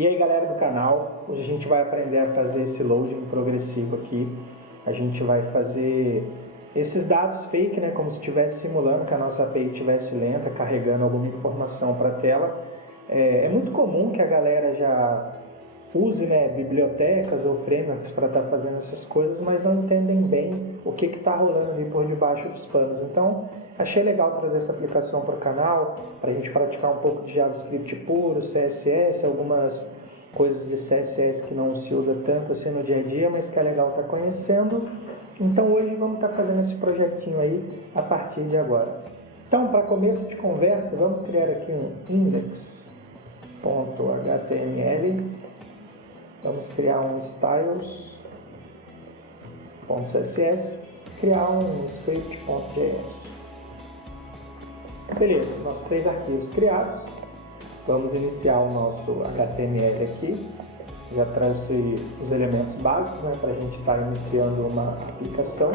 E aí galera do canal, hoje a gente vai aprender a fazer esse loading progressivo aqui. A gente vai fazer esses dados fake, né, como se estivesse simulando que a nossa API estivesse lenta, carregando alguma informação para a tela. É muito comum que a galera já use, né, bibliotecas ou frameworks para estar fazendo essas coisas, mas não entendem bem o que está rolando ali por debaixo dos panos. Então, achei legal trazer essa aplicação para o canal, para a gente praticar um pouco de JavaScript puro, CSS, algumas coisas de CSS que não se usa tanto assim no dia a dia, mas que é legal estar conhecendo. Então, hoje vamos estar fazendo esse projetinho aí a partir de agora. Então, para começo de conversa, vamos criar aqui um index.html. Vamos criar um styles.css, criar um script.js. Beleza, nossos 3 arquivos criados. Vamos iniciar o nosso HTML aqui. Já trouxe os elementos básicos, né, para a gente estar iniciando uma aplicação.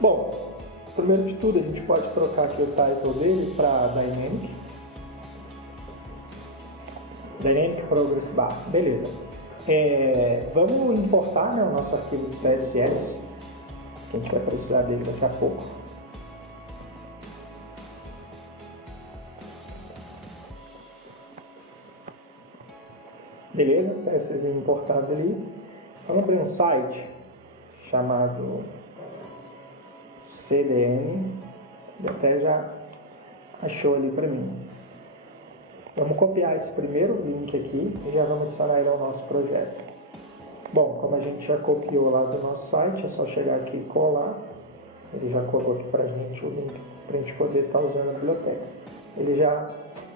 Bom, primeiro de tudo, a gente pode trocar aqui o title dele para Dynamic Progress Bar. Beleza. Vamos importar, né, o nosso arquivo de CSS, que a gente vai precisar dele daqui a pouco. Beleza, CSS importado ali. Vamos abrir um site chamado CDN, ele até já achou ali para mim. Vamos copiar esse primeiro link aqui e já vamos adicionar ele ao nosso projeto. Bom, como a gente já copiou lá do nosso site, é só chegar aqui e colar. Ele já colocou aqui para a gente o link para a gente poder estar usando a biblioteca. Ele já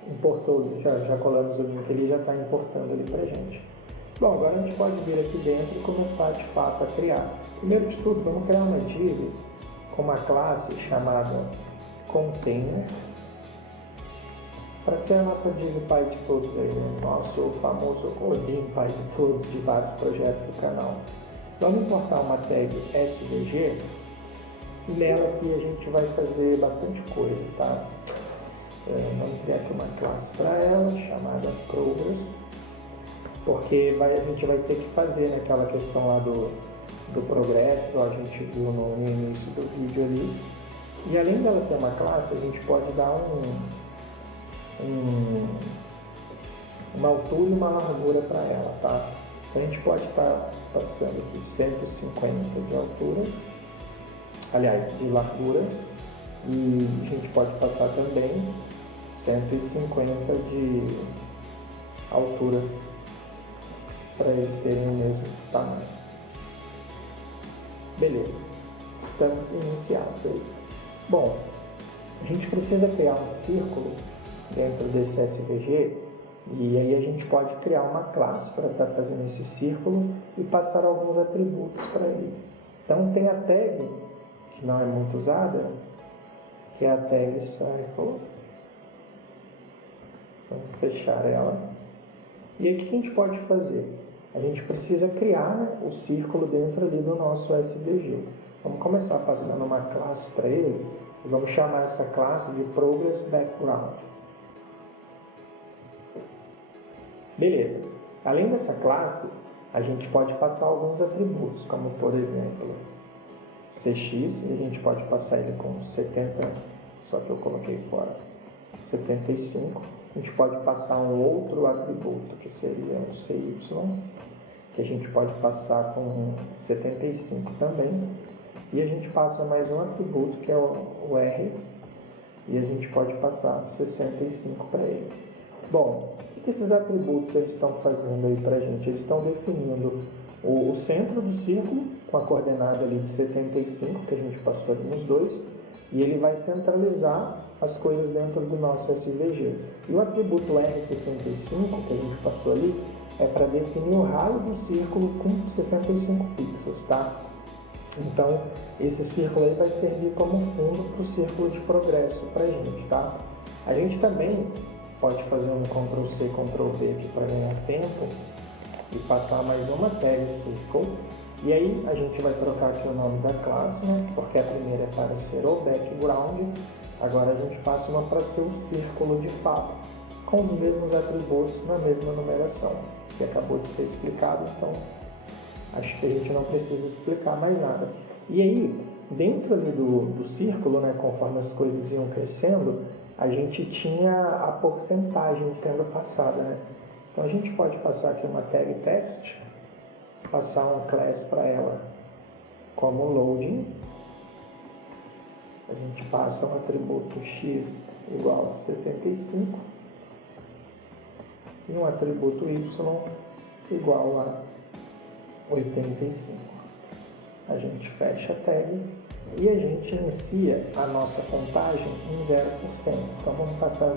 importou, já colamos o link, ele já está importando ali para a gente. Bom, agora a gente pode vir aqui dentro e começar de fato a criar. Primeiro de tudo, vamos criar uma div com uma classe chamada container, para ser a nossa div pai de todos aí, né? Nosso famoso codinho pai de todos de vários projetos do canal. Vamos importar uma tag svg e nela aqui a gente vai fazer bastante coisa, tá? Vamos criar aqui uma classe para ela chamada progress, porque a gente vai ter que fazer, né, aquela questão lá do progresso que a gente viu no início do vídeo ali. E além dela ter uma classe, a gente pode dar uma altura e uma largura para ela, tá? Então a gente pode estar passando aqui 150 de altura, aliás, de largura, e a gente pode passar também 150 de altura para eles terem o mesmo tamanho. Beleza, estamos iniciados aí. Bom, a gente precisa criar um círculo dentro desse SVG e aí a gente pode criar uma classe para estar fazendo esse círculo e passar alguns atributos para ele. Então tem a tag, que não é muito usada, que é a tag circle. Vamos fechar ela. E aí o que a gente pode fazer? A gente precisa criar, né, o círculo dentro ali do nosso SVG. Vamos começar passando uma classe para ele e vamos chamar essa classe de Progress Background. Beleza. Além dessa classe, a gente pode passar alguns atributos, como por exemplo CX, e a gente pode passar ele com 70, só que eu coloquei fora 75. A gente pode passar um outro atributo, que seria o CY, que a gente pode passar com 75 também. E a gente passa mais um atributo, que é o R, e a gente pode passar 65 para ele. Bom, o que esses atributos eles estão fazendo aí para a gente? Eles estão definindo o centro do círculo, com a coordenada ali de 75, que a gente passou ali nos dois, e ele vai centralizar as coisas dentro do nosso SVG. E o atributo R65, que a gente passou ali, é para definir o raio do círculo com 65 pixels, tá? Então, esse círculo aí vai servir como fundo para o círculo de progresso para a gente, tá? A gente também pode fazer um Ctrl+C, Ctrl+V aqui para ganhar tempo e passar mais uma tag circle. E aí a gente vai trocar aqui o nome da classe, né? Porque a primeira é para ser o background. Agora a gente passa uma para ser o círculo de fato, com os mesmos atributos na mesma numeração. que acabou de ser explicado, então acho que a gente não precisa explicar mais nada. E aí, dentro ali do círculo, né, conforme as coisas iam crescendo, a gente tinha a porcentagem sendo passada, né? Então a gente pode passar aqui uma tag text, passar um class para ela como loading, a gente passa um atributo x igual a 75 e um atributo y igual a 85. A gente fecha a tag e a gente inicia a nossa contagem em 0%. Então vamos passar 0%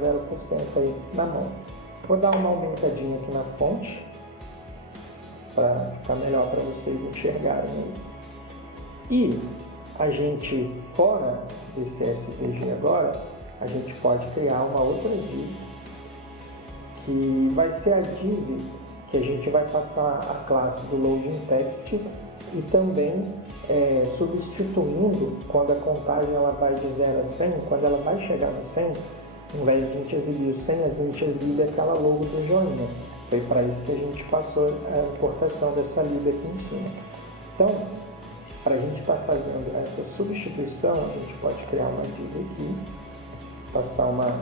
aí na mão. Vou dar uma aumentadinha aqui na fonte para ficar melhor para vocês enxergarem aí. E a gente, fora desse SVG agora, a gente pode criar uma outra div, que vai ser a div que a gente vai passar a classe do loading text e também substituindo quando a contagem ela vai de 0 a 100, quando ela vai chegar no 100, ao invés de a gente exibir o 100, a gente exibe aquela logo do joinha. Foi para isso que a gente passou a importação dessa lib aqui em cima. Então, para a gente estar fazendo essa substituição, a gente pode criar uma div aqui, passar uma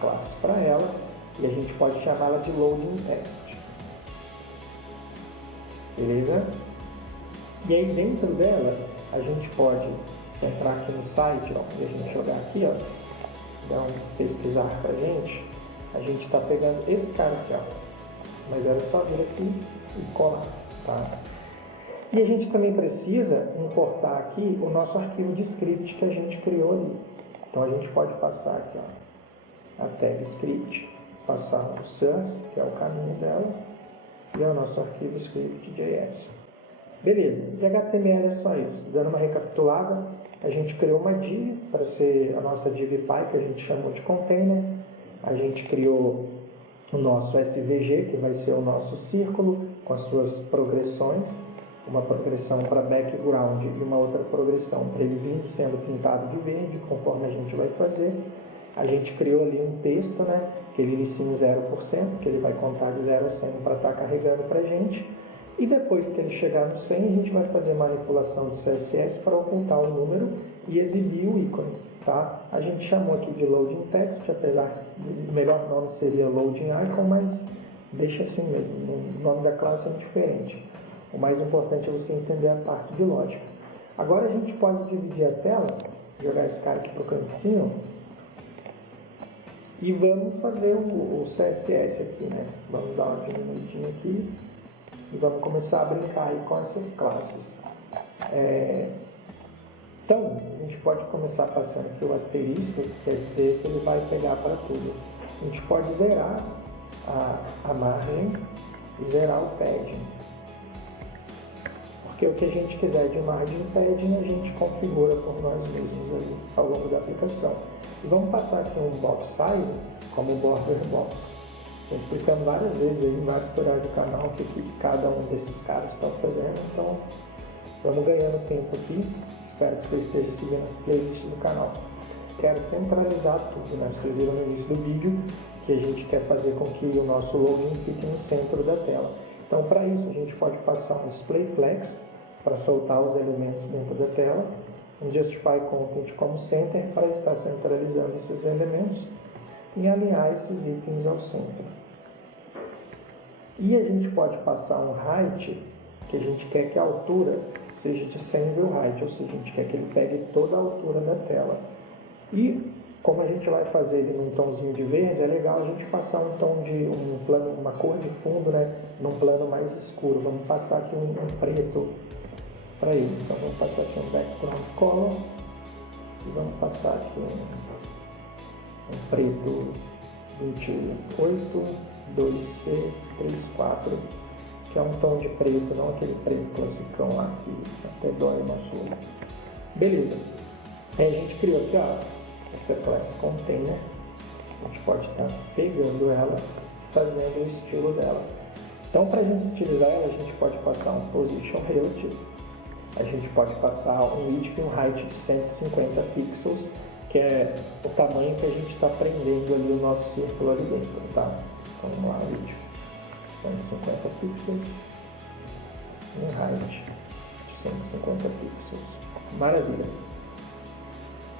classe para ela e a gente pode chamá-la de loading text. Beleza? E aí dentro dela, a gente pode entrar aqui no site, ó, e a gente jogar aqui, ó, dar um pesquisar pra gente, a gente está pegando esse cara aqui, ó, mas era só vir aqui e colar, tá? E a gente também precisa importar aqui o nosso arquivo de script que a gente criou ali. Então a gente pode passar aqui, ó, a tag script, passar o source, que é o caminho dela, e é o nosso arquivo script.js. Beleza, de HTML é só isso. Dando uma recapitulada, a gente criou uma div para ser a nossa div py, que a gente chamou de container. A gente criou o nosso SVG, que vai ser o nosso círculo, com as suas progressões. Uma progressão para background e uma outra progressão para ele vindo sendo pintado de verde, conforme a gente vai fazer. A gente criou ali um texto, né, que ele inicia em 0%, que ele vai contar de 0 a 100 para estar carregando para a gente. E depois que ele chegar no 100, a gente vai fazer manipulação de CSS para ocultar o número e exibir o ícone. Tá? A gente chamou aqui de loading text, apesar do melhor nome seria loading icon, mas deixa assim mesmo, o nome da classe é diferente. O mais importante é você entender a parte de lógica. Agora a gente pode dividir a tela, jogar esse cara aqui para o cantinho, e vamos fazer o CSS aqui, né? Vamos dar uma diminuidinha aqui e vamos começar a brincar aí com essas classes. Então, a gente pode começar passando aqui o asterisco, que quer dizer que ele vai pegar para tudo. A gente pode zerar a margem e zerar o padding. Porque o que a gente quiser de margem e padding a gente configura por nós mesmos ali ao longo da aplicação. E vamos passar aqui um box size como border box. Estou explicando várias vezes aí em vários tutoriais do canal o que cada um desses caras está fazendo, então vamos ganhando tempo aqui. Espero que você esteja seguindo as playlists do canal. Quero centralizar tudo, né? Vocês viram no início do vídeo que a gente quer fazer com que o nosso login fique no centro da tela. Então, para isso, a gente pode passar um display flex para soltar os elementos dentro da tela, um justify content como center para estar centralizando esses elementos e alinhar esses itens ao centro. E a gente pode passar um height, que a gente quer que a altura seja de 100 view height, ou seja, a gente quer que ele pegue toda a altura da tela. E como a gente vai fazer ele num tomzinho de verde, é legal a gente passar um tom de uma cor de fundo, né, num plano mais escuro. Vamos passar aqui um preto para ele. Então vamos passar aqui um background color e vamos passar aqui um preto 28 2C34, que é um tom de preto, não aquele preto classicão lá que até dói o nosso olho. Beleza. Aí a gente criou aqui, ó, essa classe container. A gente pode estar pegando ela, fazendo o estilo dela. Então, para a gente estilizar ela, a gente pode passar um position relative. A gente pode passar um width e um height de 150 pixels, que é o tamanho que a gente está prendendo ali o nosso círculo ali dentro, tá? Então, vamos lá, width 150 pixels, um height de 150 pixels. Maravilha!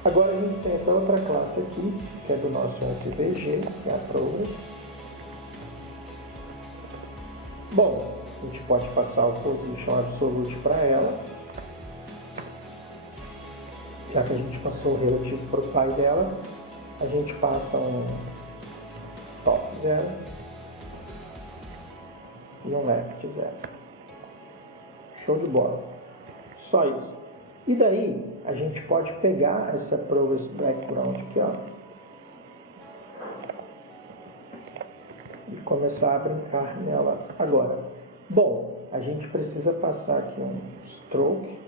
Agora a gente tem essa outra classe aqui, que é do nosso SVG, que é a Progress. Bom, a gente pode passar o Position Absolute para ela, já que a gente passou o relativo profile dela, a gente passa um top 0 e um left 0. Show de bola. Só isso. E daí, a gente pode pegar essa Progress Background aqui, ó, e começar a brincar nela agora. Bom, a gente precisa passar aqui um Stroke,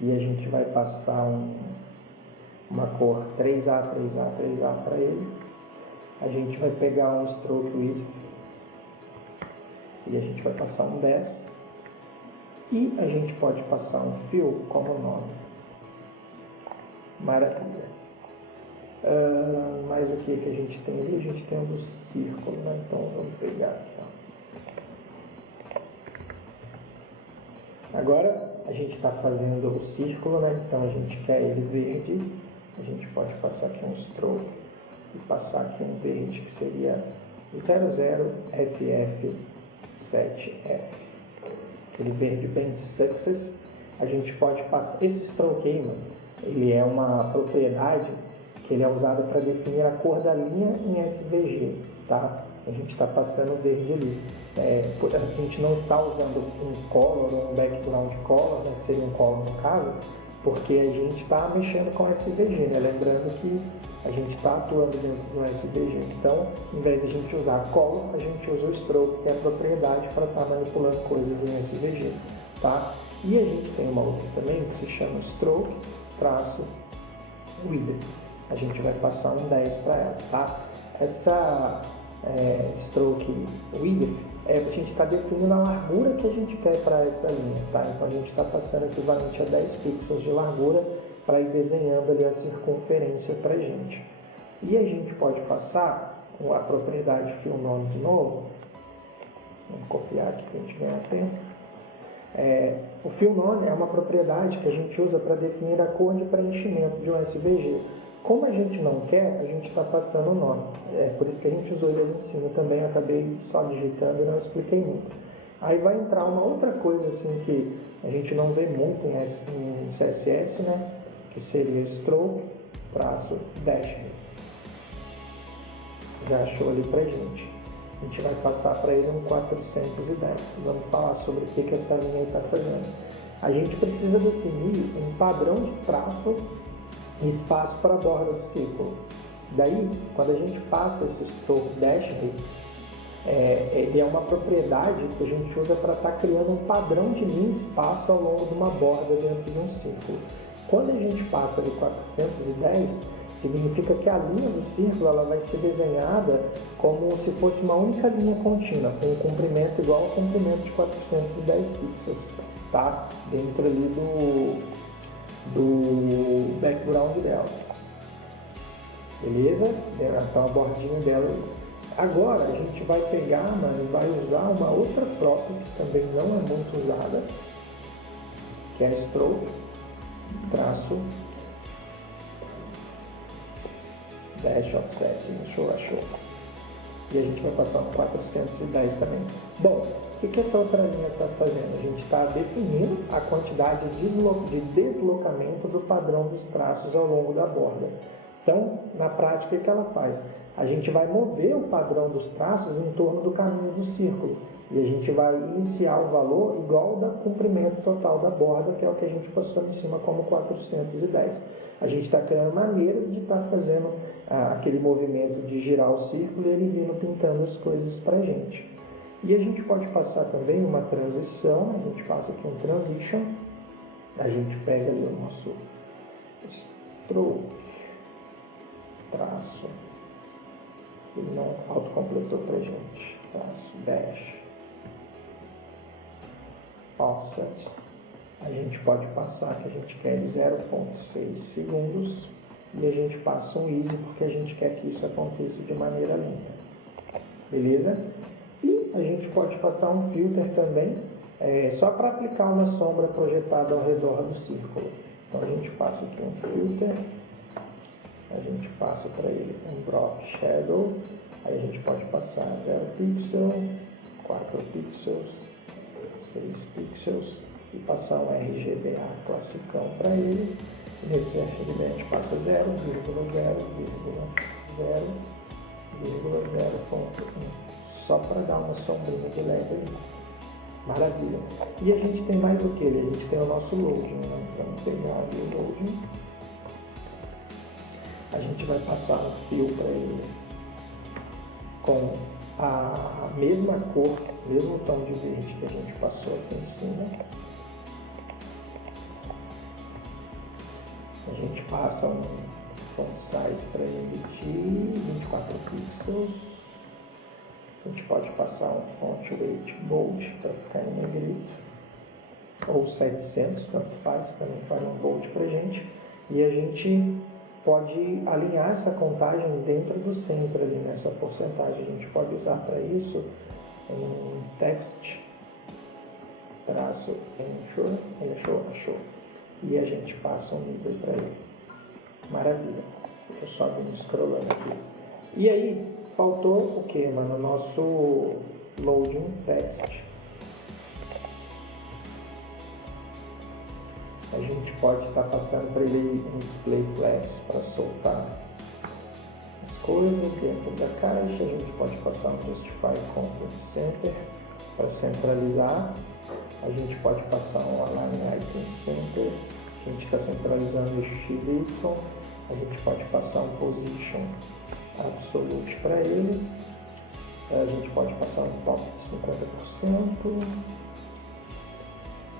e a gente vai passar uma cor 3A, 3A, 3A para ele. A gente vai pegar um Stroke Width e a gente vai passar um 10. E a gente pode passar um Fill como nome. Maravilha. Mas o que a gente tem ali? A gente tem um do círculo, né? Então vamos pegar aqui, ó. Agora a gente está fazendo o círculo, né? Então a gente quer ele verde. A gente pode passar aqui um Stroke e passar aqui um verde, que seria 00FF7F. Aquele verde bem success. A gente pode passar esse Stroke aí, mano, ele é uma propriedade que ele é usado para definir a cor da linha em SVG, tá? A gente está passando o verde ali. A gente não está usando um color ou um background color, né, que seria um color no caso, porque a gente está mexendo com SVG, né? Lembrando que a gente está atuando dentro do SVG. Então, em vez de a gente usar color, a gente usa o stroke, que é a propriedade para estar manipulando coisas em SVG, tá? E a gente tem uma outra também que se chama stroke traço width. A gente vai passar um 10 para ela, tá? Essa stroke width a gente está definindo a largura que a gente quer para essa linha, tá? Então a gente está passando equivalente a 10 pixels de largura para ir desenhando ali a circunferência para a gente. E a gente pode passar a propriedade Fill None de novo. Vamos copiar aqui para a gente ganhar tempo. O Fill None é uma propriedade que a gente usa para definir a cor de preenchimento de um SVG. Como a gente não quer, a gente está passando o nome. Por isso que a gente usou ele ali em cima também. Eu acabei só digitando e não expliquei muito. Aí vai entrar uma outra coisa assim que a gente não vê muito em CSS, né? Que seria stroke traço dash. Já achou ali pra gente. A gente vai passar para ele um 410. Vamos falar sobre o que essa linha está fazendo. A gente precisa definir um padrão de traço e espaço para a borda do círculo. Daí, quando a gente passa esse stroke dash, ele é uma propriedade que a gente usa para estar criando um padrão de linha e espaço ao longo de uma borda dentro de um círculo. Quando a gente passa de 410, significa que a linha do círculo ela vai ser desenhada como se fosse uma única linha contínua, com um comprimento igual ao comprimento de 410 pixels, tá? Dentro ali do background dela. Beleza? Então a bordinha dela. Agora a gente vai pegar, mano, e vai usar uma outra prop que também não é muito usada, que é stroke traço dash offset. Achou. E a gente vai passar um 410 também. Bom, o que essa outra linha está fazendo? A gente está definindo a quantidade de deslocamento do padrão dos traços ao longo da borda. Então, na prática, o que ela faz? A gente vai mover o padrão dos traços em torno do caminho do círculo. E a gente vai iniciar o valor igual ao do comprimento total da borda, que é o que a gente passou em cima como 410. A gente está criando maneira de estar fazendo aquele movimento de girar o círculo e ele vindo pintando as coisas para a gente. E a gente pode passar também uma transição, a gente passa aqui um transition, a gente pega ali o nosso stroke, traço, ele não autocompletou para a gente, traço, dash, offset, a gente pode passar que a gente quer 0,6 segundos e a gente passa um easy porque a gente quer que isso aconteça de maneira lenta, beleza? E pode passar um filter também, só para aplicar uma sombra projetada ao redor do círculo. Então a gente passa aqui um filter, a gente passa para ele um drop shadow, aí a gente pode passar 0 pixel, 4 pixels, 6 pixels e passar um RGBA classicão para ele. E nesse RGBA a gente passa 0,0,0,0,0.1 só para dar uma sombrinha de leve ali. Maravilha. E a gente tem mais o que? A gente tem o nosso loading, né? Vamos pegar ali o loading. A gente vai passar um fio para ele com a mesma cor, mesmo tom de verde que a gente passou aqui em cima. A gente passa um font size para ele de 24 pixels. A gente pode passar um font weight bold para ficar em negrito, ou 700, tanto faz, também faria um bold para a gente. E a gente pode alinhar essa contagem dentro do centro ali, nessa porcentagem. A gente pode usar para isso um text, traço, ensure, achou. E a gente passa um nível para ele. Maravilha. Eu só vim scrollando aqui. E aí, faltou o que, mano? O nosso loading text. A gente pode estar passando para ele um display flags para soltar as coisas dentro da caixa. A gente pode passar um justify content center para centralizar. A gente pode passar um align item center. A gente está centralizando o XY. A gente pode passar um position absolute para ele. A gente pode passar um top de 50%.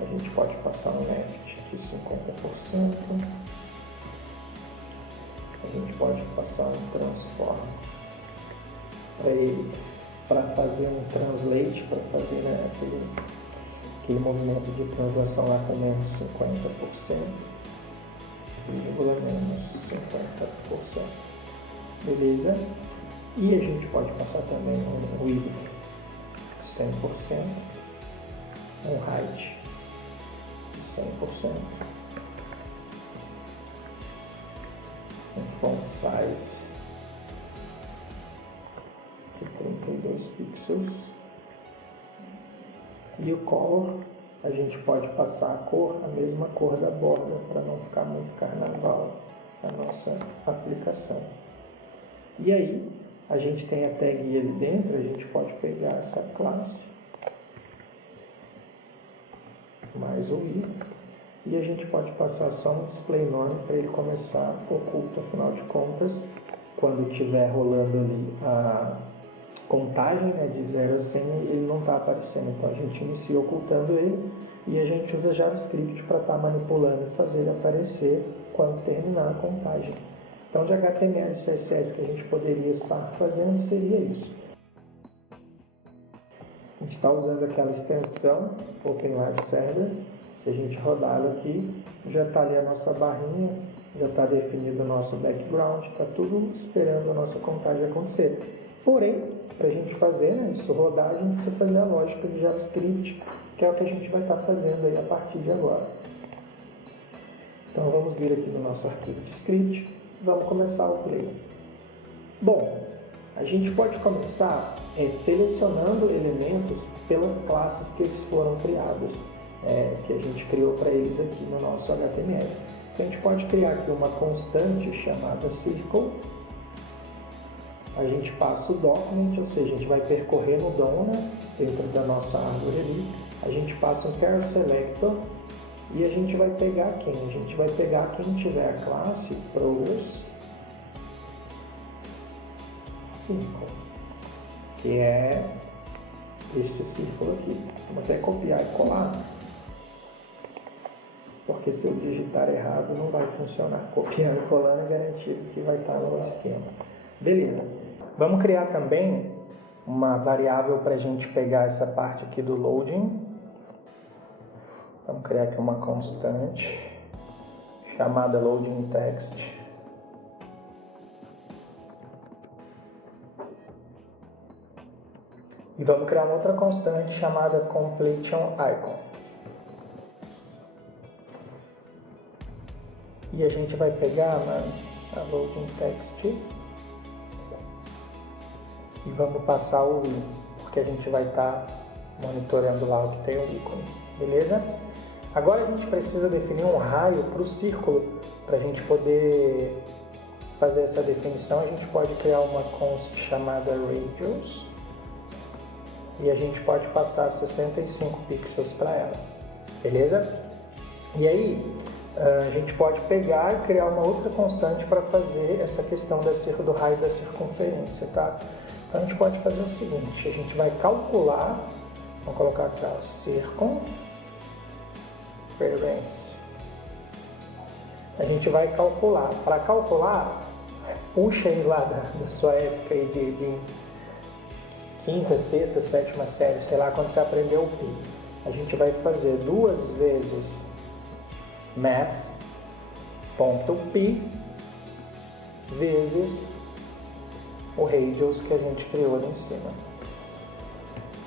A gente pode passar um left de 50%. A gente pode passar um transform para ele, para fazer um translate, para fazer, né, aquele movimento de translação lá com menos 50%, vírgula menos 50%. Beleza? E a gente pode passar também um width 100%, um height 100%, um font size de 32 pixels. E o color, a gente pode passar a cor, a mesma cor da borda, para não ficar muito carnaval a nossa aplicação. E aí, a gente tem a tag ali dentro, a gente pode pegar essa classe, mais o i, e a gente pode passar só um display nome para ele começar oculto, afinal de contas, quando estiver rolando ali a contagem, né, de 0 a 100, ele não está aparecendo, então a gente inicia ocultando ele e a gente usa JavaScript para estar manipulando e fazer ele aparecer quando terminar a contagem. Então, de HTML e CSS que a gente poderia estar fazendo seria isso. A gente está usando aquela extensão OpenWeb Server. Se a gente rodá-la aqui, já está ali a nossa barrinha, já está definido o nosso background, está tudo esperando a nossa contagem acontecer. Porém, para a gente fazer, né, isso rodar, a gente precisa fazer a lógica de JavaScript, que é o que a gente vai estar fazendo aí a partir de agora. Então, vamos vir aqui no nosso arquivo de script, vamos começar o play. Bom, a gente pode começar selecionando elementos pelas classes que eles foram criados, que a gente criou para eles aqui no nosso HTML. Então, a gente pode criar aqui uma constante chamada circle. A gente passa o document, ou seja, a gente vai percorrer no DOM, né, dentro da nossa árvore ali. A gente passa um char selector e a gente vai pegar quem? A gente vai pegar quem tiver a classe progress circle, que é este círculo aqui. Vamos até copiar e colar, porque se eu digitar errado não vai funcionar. Copiando e colando é garantido que vai estar no esquema. Beleza. Vamos criar também uma variável para a gente pegar essa parte aqui do loading. Vamos criar aqui uma constante chamada loading text. E vamos criar uma outra constante chamada completion icon. E a gente vai pegar a loading text e vamos passar o i, porque a gente vai estar monitorando lá o que tem o ícone, beleza? Agora a gente precisa definir um raio para o círculo. Para a gente poder fazer essa definição, a gente pode criar uma const chamada radius e a gente pode passar 65 pixels para ela, beleza? E aí a gente pode pegar e criar uma outra constante para fazer essa questão do raio da circunferência, tá? Então a gente pode fazer o seguinte, a gente vai calcular, vamos colocar aqui, ó, circunference. A gente vai calcular. Para calcular, puxa aí lá da sua época aí de quinta, sexta, sétima série, sei lá, quando você aprendeu o pi. A gente vai fazer 2 vezes math.pi vezes o radius que a gente criou ali em cima.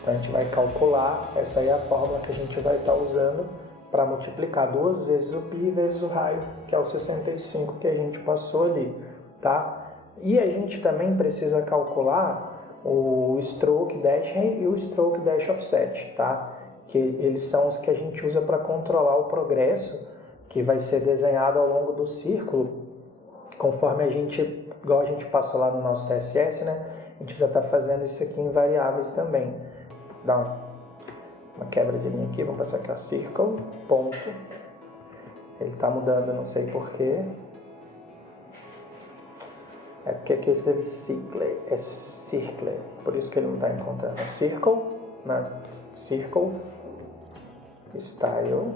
Então a gente vai calcular, essa aí é a fórmula que a gente vai estar usando para multiplicar 2 vezes o pi vezes o raio, que é o 65 que a gente passou ali, tá? E a gente também precisa calcular o stroke dash e o stroke dash offset, tá? Que eles são os que a gente usa para controlar o progresso que vai ser desenhado ao longo do círculo, conforme igual a gente passou lá no nosso CSS, né? A gente já está fazendo isso aqui em variáveis também. Dá uma quebra de linha aqui, vamos passar aqui, ó, circle, ponto. Ele está mudando, não sei porquê. É porque aqui eu escrevi circle, por isso que ele não está encontrando. Circle, né? Circle, style,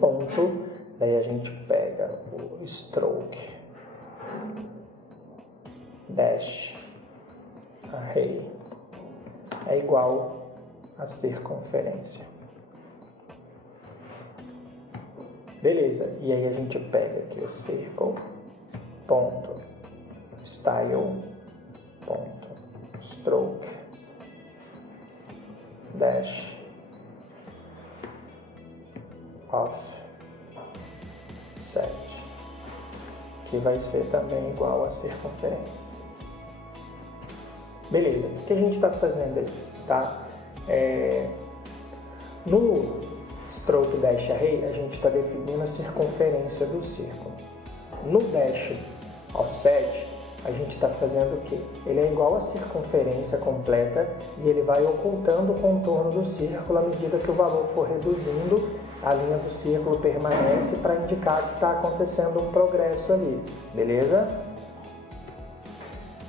ponto. Daí a gente pega o stroke, dash, array, é igual a circunferência. Beleza, e aí a gente pega aqui o circle, ponto, style, ponto, stroke, dash, offset, que vai ser também igual a circunferência. Beleza, o que a gente está fazendo aqui, tá? No stroke dash array, a gente está definindo a circunferência do círculo. No dash offset, a gente está fazendo o quê? Ele é igual à circunferência completa e ele vai ocultando o contorno do círculo à medida que o valor for reduzindo, a linha do círculo permanece para indicar que está acontecendo um progresso ali, beleza?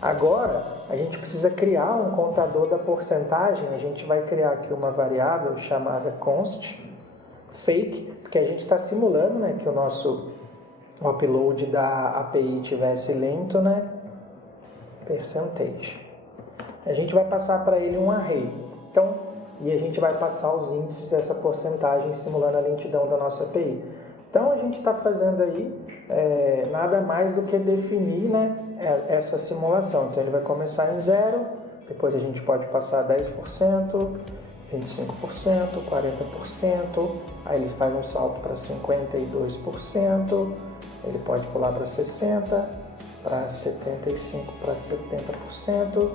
Agora, a gente precisa criar um contador da porcentagem. A gente vai criar aqui uma variável chamada const fake, porque a gente está simulando, né, que o nosso upload da API tivesse lento, né? Percentage. A gente vai passar para ele um array. Então, e a gente vai passar os índices dessa porcentagem simulando a lentidão da nossa API. Então, a gente está fazendo aí nada mais do que definir, né, essa simulação. Então, ele vai começar em 0, depois a gente pode passar 10%, 25%, 40%, aí ele faz um salto para 52%, ele pode pular para 60%, para 75%, para 70%,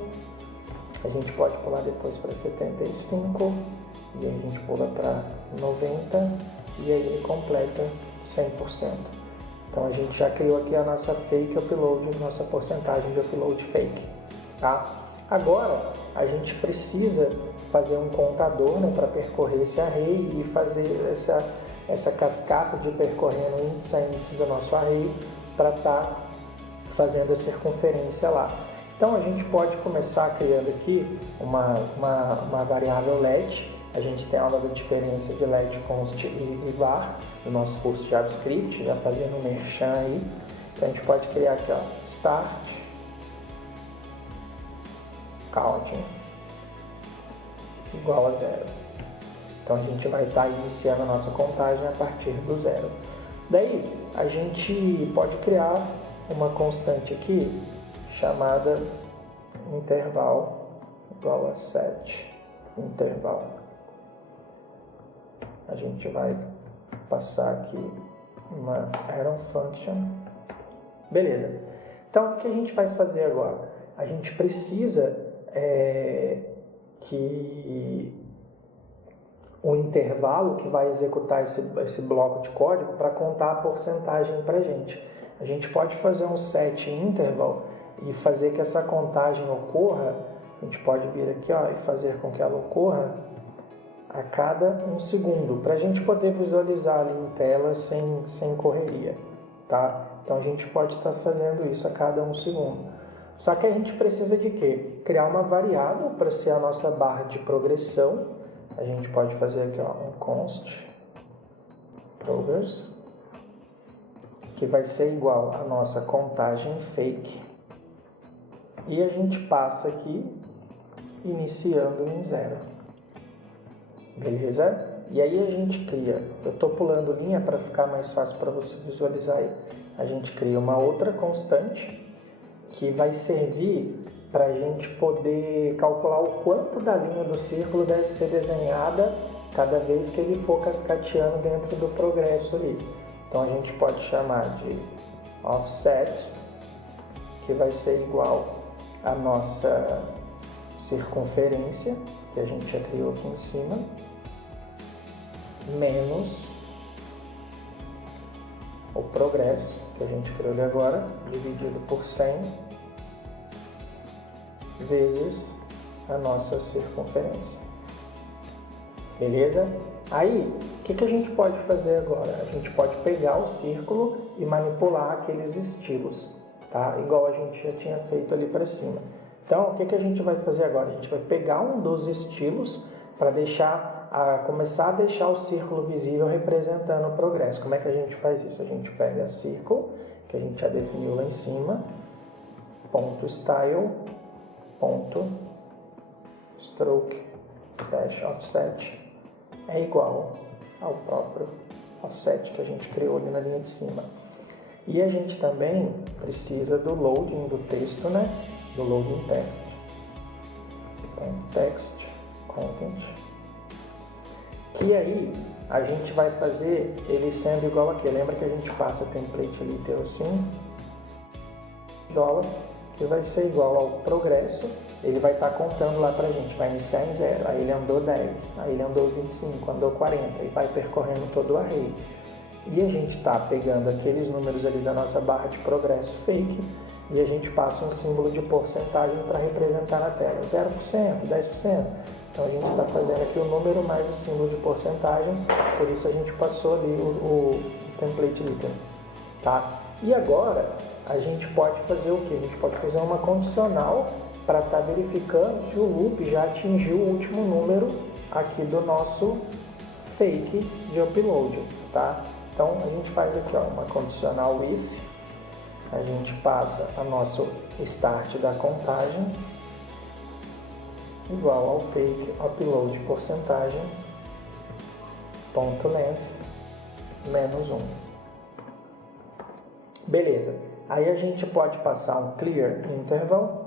a gente pode pular depois para 75%, e aí a gente pula para 90%, e aí ele completa 100%. Então a gente já criou aqui a nossa fake upload, nossa porcentagem de upload fake, tá? Agora a gente precisa fazer um contador, né, para percorrer esse array e fazer essa cascata de percorrendo índice a índice do nosso array para estar fazendo a circunferência lá. Então a gente pode começar criando aqui uma variável let. A gente tem aula da diferença de let, const e var no nosso curso de JavaScript, já fazendo um merchan aí. Então a gente pode criar aqui, ó, start counting igual a 0. Então a gente vai estar iniciando a nossa contagem a partir do 0. Daí a gente pode criar uma constante aqui chamada intervalo igual a set interval. A gente vai passar aqui uma arrow function. Beleza. Então, o que a gente vai fazer agora? A gente precisa que o intervalo que vai executar esse bloco de código para contar a porcentagem para a gente. A gente pode fazer um set interval e fazer que essa contagem ocorra. A gente pode vir aqui e fazer com que ela ocorra a cada 1 segundo, para a gente poder visualizar ali em tela sem correria, tá? Então a gente pode estar fazendo isso a cada 1 segundo. Só que a gente precisa de quê? Criar uma variável para ser a nossa barra de progressão. A gente pode fazer aqui um const progress, que vai ser igual à nossa contagem fake. E a gente passa aqui iniciando em 0. Beleza? E aí a gente cria, eu estou pulando linha para ficar mais fácil para você visualizar aí. A gente cria uma outra constante que vai servir para a gente poder calcular o quanto da linha do círculo deve ser desenhada cada vez que ele for cascateando dentro do progresso ali. Então a gente pode chamar de offset, que vai ser igual à nossa circunferência, que a gente já criou aqui em cima, menos o progresso, que a gente criou ali agora, dividido por 100, vezes a nossa circunferência. Beleza? Aí, o que a gente pode fazer agora? A gente pode pegar o círculo e manipular aqueles estilos, tá? Igual a gente já tinha feito ali para cima. Então, o que a gente vai fazer agora? A gente vai pegar um dos estilos para começar a deixar o círculo visível representando o progresso. Como é que a gente faz isso? A gente pega círculo, que a gente já definiu lá em cima, ponto style, ponto stroke dash offset é igual ao próprio offset que a gente criou ali na linha de cima. E a gente também precisa do loading do texto, né? Do loading text. Então, text content, que aí a gente vai fazer ele sendo igual aqui. Lembra que a gente passa template literal assim, $, que vai ser igual ao progresso. Ele vai estar contando lá pra gente, vai iniciar em 0, aí ele andou 10, aí ele andou 25, andou 40, e vai percorrendo todo o array. E a gente está pegando aqueles números ali da nossa barra de progresso fake e a gente passa um símbolo de porcentagem para representar na tela, 0%, 10%. Então a gente está fazendo aqui o número mais o símbolo de porcentagem, por isso a gente passou ali o template item, tá? E agora a gente pode fazer o que? A gente pode fazer uma condicional para estar verificando se o loop já atingiu o último número aqui do nosso fake de upload, tá? Então a gente faz aqui uma condicional if, a gente passa a nosso start da contagem igual ao fake upload porcentagem ponto length menos 1. Beleza. Aí a gente pode passar um clear interval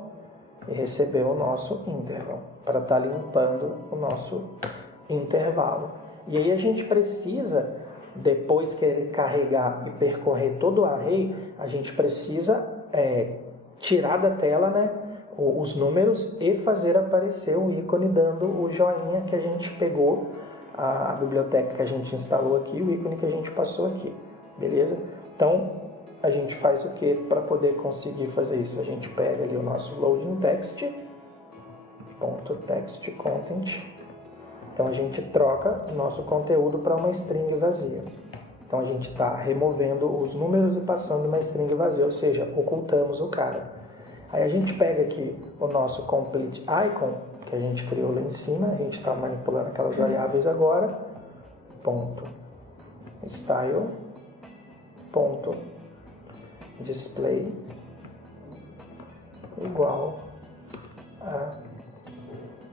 e receber o nosso interval para estar limpando o nosso intervalo. E aí a gente precisa, depois que ele carregar e percorrer todo o array, a gente precisa tirar da tela, né, os números e fazer aparecer o ícone dando o joinha que a gente pegou, a biblioteca que a gente instalou aqui, o ícone que a gente passou aqui, beleza? Então a gente faz o que para poder conseguir fazer isso? A gente pega ali o nosso loading text, ponto text content. Então a gente troca o nosso conteúdo para uma string vazia. Então a gente está removendo os números e passando uma string vazia, ou seja, ocultamos o cara. Aí a gente pega aqui o nosso complete icon, que a gente criou lá em cima, a gente está manipulando aquelas variáveis agora, ponto style, ponto display igual a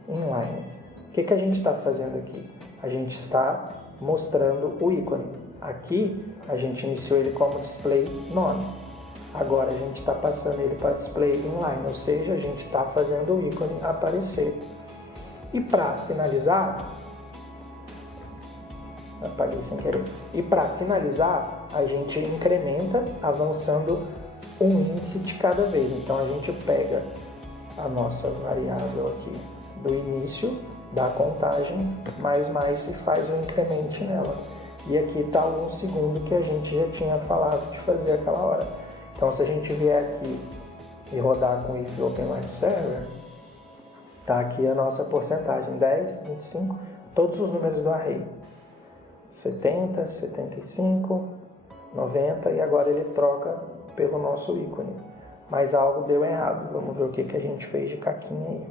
inline. O que a gente está fazendo aqui? A gente está mostrando o ícone. Aqui a gente iniciou ele como display none. Agora a gente está passando ele para display inline, ou seja, a gente está fazendo o ícone aparecer. E para finalizar, apaguei sem querer. E para finalizar, a gente incrementa avançando um índice de cada vez. Então a gente pega a nossa variável aqui do início da contagem, mais e faz um incremento nela. E aqui está o 1 segundo que a gente já tinha falado de fazer aquela hora. Então se a gente vier aqui e rodar com if openWebServer, está aqui a nossa porcentagem, 10, 25, todos os números do array. 70, 75, 90 e agora ele troca pelo nosso ícone. Mas algo deu errado. Vamos ver o que a gente fez de caquinha aí.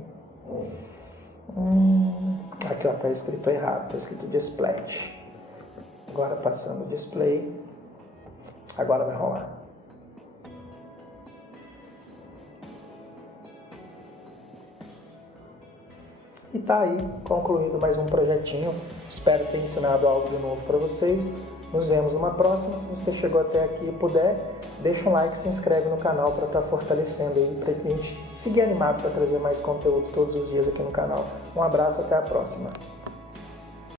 Aqui está escrito errado, está escrito display. Agora passando o display. Agora vai rolar. E tá aí, concluído mais um projetinho. Espero ter ensinado algo de novo para vocês. Nos vemos numa próxima. Se você chegou até aqui e puder, deixa um like e se inscreve no canal para estar fortalecendo aí, para a gente seguir animado para trazer mais conteúdo todos os dias aqui no canal. Um abraço, até a próxima.